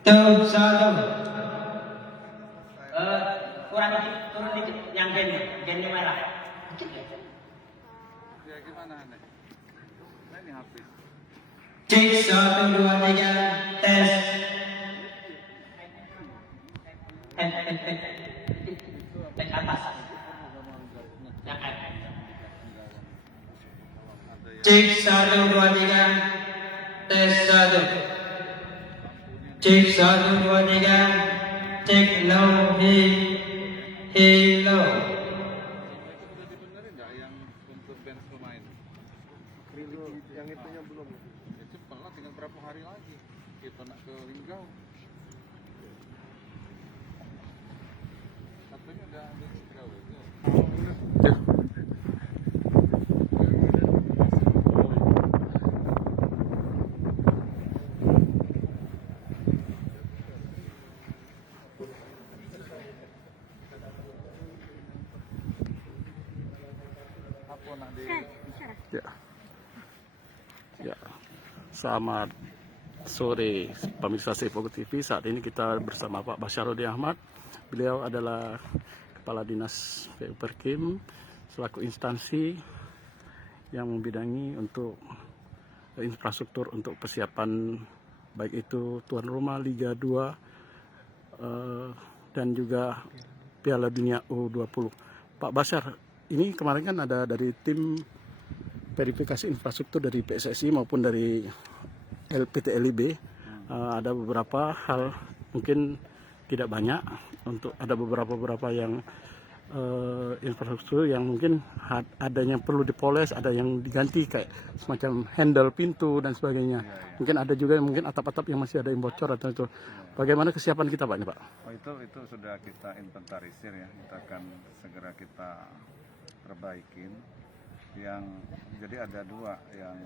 Tuh, satu. Kurang dikit, turun dikit. Yang gennya merah. Dikit ya. Ya gimana nih? Nah, ini habis. Cek 1, 2, 3. Tes. Tes atas. Yang atas. Cek 1, 2, 3. Tes 1. Cek 1, 2, 3. Cek low, high, low. Itu udah dibenerin nggak yang untuk bench pemain? Yang itunya belum. Ya cepet lah, tinggal berapa hari lagi kita nak ke Linggau. Katanya udah ada Linggau itu. Apa nak di Ya. Ya. Selamat sore pemirsa Sepogo TV. Saat ini kita bersama Pak Basyarudin Ahmad. Beliau adalah Kepala Dinas PU Perkim selaku instansi yang membidangi untuk infrastruktur untuk persiapan baik itu tuan rumah Liga 2 dan juga Piala Dunia U20. Pak Basyar, ini kemarin kan ada dari tim verifikasi infrastruktur dari PSSI maupun dari PT LIB. Ada beberapa hal, mungkin tidak banyak, untuk ada beberapa yang infrastruktur yang mungkin adanya perlu dipoles, ada yang diganti kayak semacam handle pintu dan sebagainya. Mungkin ada juga yang mungkin atap-atap yang masih ada yang bocor atau itu. Bagaimana kesiapan kita Pak ini Pak? Oh itu sudah kita inventarisir ya, kita akan segera kita perbaikin. Yang jadi ada dua yang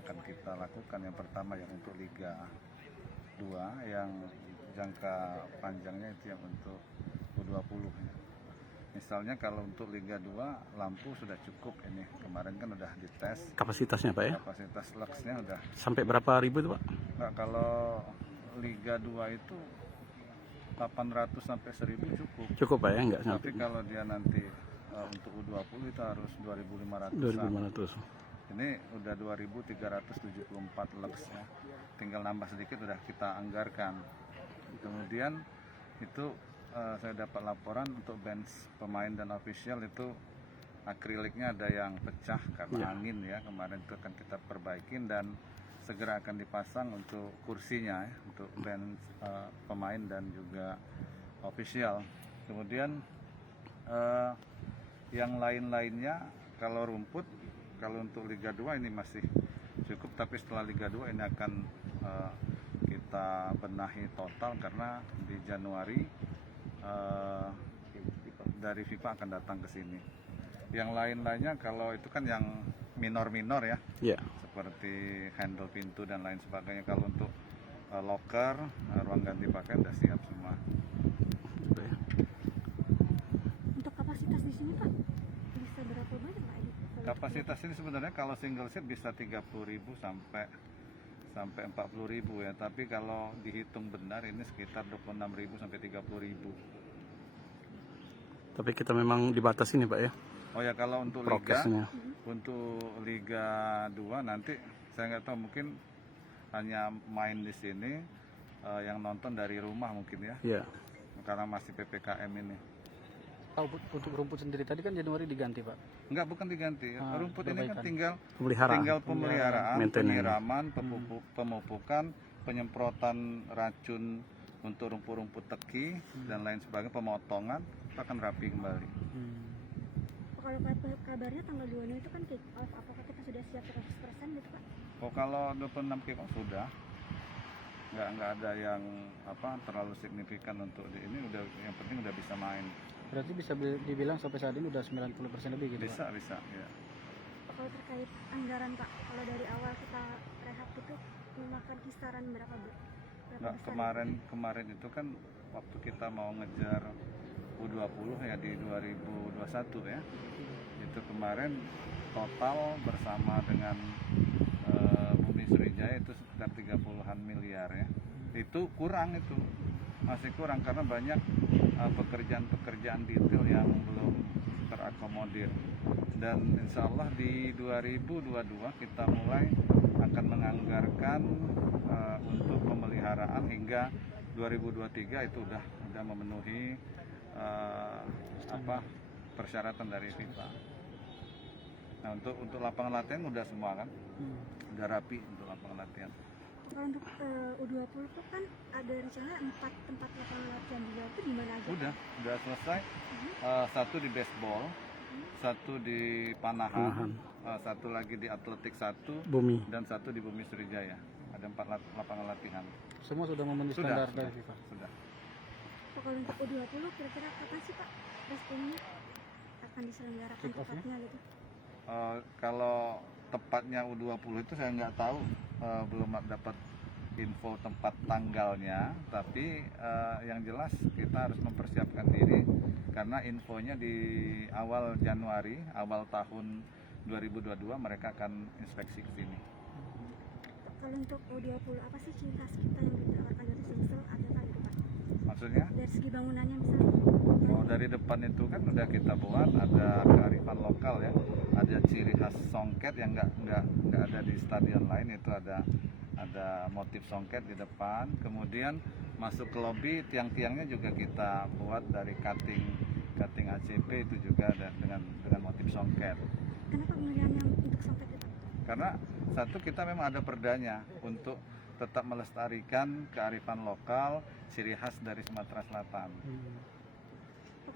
akan kita lakukan. Yang pertama yang untuk Liga 2 yang jangka panjangnya itu yang untuk U20 ya. Misalnya kalau untuk Liga 2 lampu sudah cukup ini, kemarin kan udah dites Kapasitasnya Pak ya? kapasitas luxnya udah. Sampai berapa ribu itu Pak? Nah, kalau Liga 2 itu 800 sampai 1000 cukup. Cukup Pak ya? Enggak Tapi sampai kalau dia nanti untuk U20 itu harus 2500. 2500. Ini udah 2374 lux ya. Tinggal nambah sedikit udah kita anggarkan. Kemudian itu saya dapat laporan untuk bench pemain dan official itu akriliknya ada yang pecah karena angin ya. Kemarin itu akan kita perbaikin dan segera akan dipasang untuk kursinya ya, untuk bench pemain dan juga official. Kemudian yang lain-lainnya kalau rumput, kalau untuk Liga 2 ini masih cukup, tapi setelah Liga 2 ini akan kita benahi total karena di Januari dari FIFA akan datang ke sini. Yang lain-lainnya kalau itu kan yang minor-minor ya, Ya. seperti handle pintu dan lain sebagainya. Kalau untuk locker, ruang ganti pakaian sudah siap semua. Untuk kapasitas di sini Pak, bisa berapa banyak Pak ini? Kapasitas ini sebenarnya kalau single seat bisa 30.000 sampai 40.000 ya, tapi kalau dihitung benar ini sekitar 26.000 sampai 30.000. Tapi kita memang dibatasi nih Pak ya? Oh ya, kalau untuk Prokesnya. Liga 2 nanti saya nggak tahu, mungkin hanya main di sini yang nonton dari rumah mungkin ya, Iya. karena masih PPKM ini. Untuk rumput sendiri tadi kan Januari diganti Pak. Enggak, bukan diganti. Rumput ini kan perbaikan. tinggal pemeliharaan, Maintenance. penyiraman, pemupukan, penyemprotan racun untuk rumput-rumput teki dan lain sebagainya, pemotongan, itu akan rapi kembali. Kalau kabarnya tanggal 2 itu kan kick off, apakah kita sudah siap 100% gitu Pak? Oh, kalau 26 kick off sudah. Nggak ada yang terlalu signifikan untuk ini, udah yang penting udah bisa main. Berarti bisa dibilang sampai saat ini udah 90% lebih gitu Pak. Bisa ya. Kalau terkait anggaran Pak, kalau dari awal kita rehab itu memakan kisaran berapa Bu? Nah, kemarin itu kan waktu kita mau ngejar U20 ya di 2021 ya. Itu kemarin total bersama dengan Bumi Sriwijaya itu sekitar 30-an miliar ya. itu kurang, itu masih kurang karena banyak pekerjaan-pekerjaan detail yang belum terakomodir. Dan insya Allah di 2022 kita mulai akan menganggarkan untuk pemeliharaan hingga 2023 itu udah memenuhi persyaratan dari FIFA. Nah, untuk lapangan latihan udah semua kan, udah rapi untuk lapangan latihan. Kalau untuk U20 itu kan ada rencana 4 tempat lapangan latihan juga, itu di mana aja? Udah selesai. Satu di baseball, satu di Panahan, satu lagi di atletik Bumi. dan satu di Bumi Sriwijaya. Ada 4 lapangan latihan. Semua sudah memenuhi standar dari FIFA. Sudah. Kalau untuk U20 kira-kira kapan sih Pak resminya akan diselenggarakan Kick off-nya? tepatnya gitu? Kalau tepatnya U20 itu saya nggak tahu, belum dapat info tempat tanggalnya, tapi yang jelas kita harus mempersiapkan diri karena infonya di awal Januari, awal tahun 2022 mereka akan inspeksi ke sini. Kalau untuk U20 apa sih ciri khas kita yang ditawarkan dari Sumsel ada kan gitu Pak? Maksudnya? Dari segi bangunannya misalnya? Dari depan itu kan udah kita buat ada kearifan lokal ya, ada ciri khas songket yang nggak ada di stadion lain, itu ada motif songket di depan. Kemudian masuk ke lobi, tiang-tiangnya juga kita buat dari cutting ACP, itu juga ada dengan motif songket. Kenapa pemilihan yang untuk songket itu? Karena satu, kita memang ada perdanya untuk tetap melestarikan kearifan lokal, ciri khas dari Sumatera Selatan.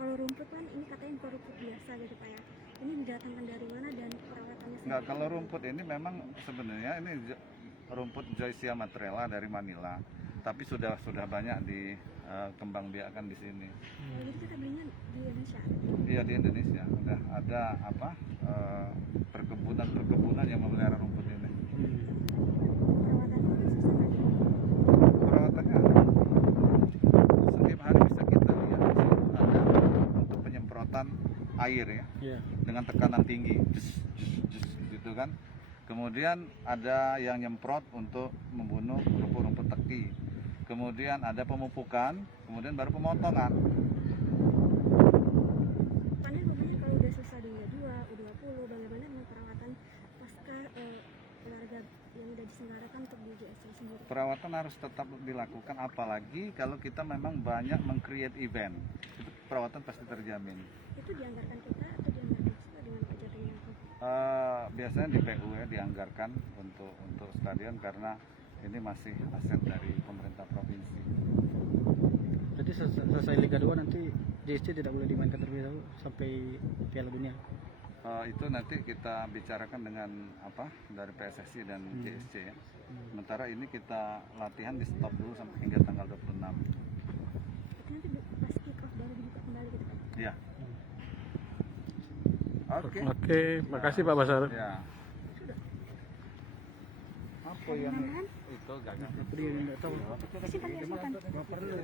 Kalau rumput kan ini katanya bukan rumput biasa gitu Pak ya. Ini didatangkan dari mana dan perawatannya Enggak, kalau rumput ini memang sebenarnya ini rumput Joycia Matrela dari Manila, tapi sudah banyak dikembangbiakan di sini. Jadi kita belinya di Indonesia? Iya, di Indonesia udah ada perkebunan yang memelihara rumput ini. Perawatannya susah nggak? Perawatannya setiap hari bisa kita lihat di situ ada untuk penyemprotan air ya, dengan tekanan tinggi, gitu kan. Kemudian ada yang nyemprot untuk membunuh rumput-rumput teki. Kemudian ada pemupukan, kemudian baru pemotongan. Panen pokoknya kalau udah selesai di U20, bagaimana dengan perawatan pasca olahraga yang udah diselenggarakan untuk di JSC sendiri? Perawatan harus tetap dilakukan, apalagi kalau kita memang banyak meng-create event. Itu perawatan pasti terjamin. Itu dianggarkan kita atau dianggarkan juga dengan Pak Jateng? Biasanya di PU ya dianggarkan untuk stadion karena ini masih aset dari pemerintah provinsi. Jadi selesai Liga 2 nanti JSC tidak boleh dimainkan terlebih dahulu sampai Piala Dunia. Itu nanti kita bicarakan dengan dari PSSI dan JSC ya. Sementara ini kita latihan di stop dulu sampai hingga tanggal 26. Itu nanti pas kick off baru dibuka kembali gitu Pak? Iya. Oke. Oke, makasih Pak Basar. Ya. Apa yang Tambahan? itu gagal? Tapi dia tidak tahu. Simpan. Nggak perlu.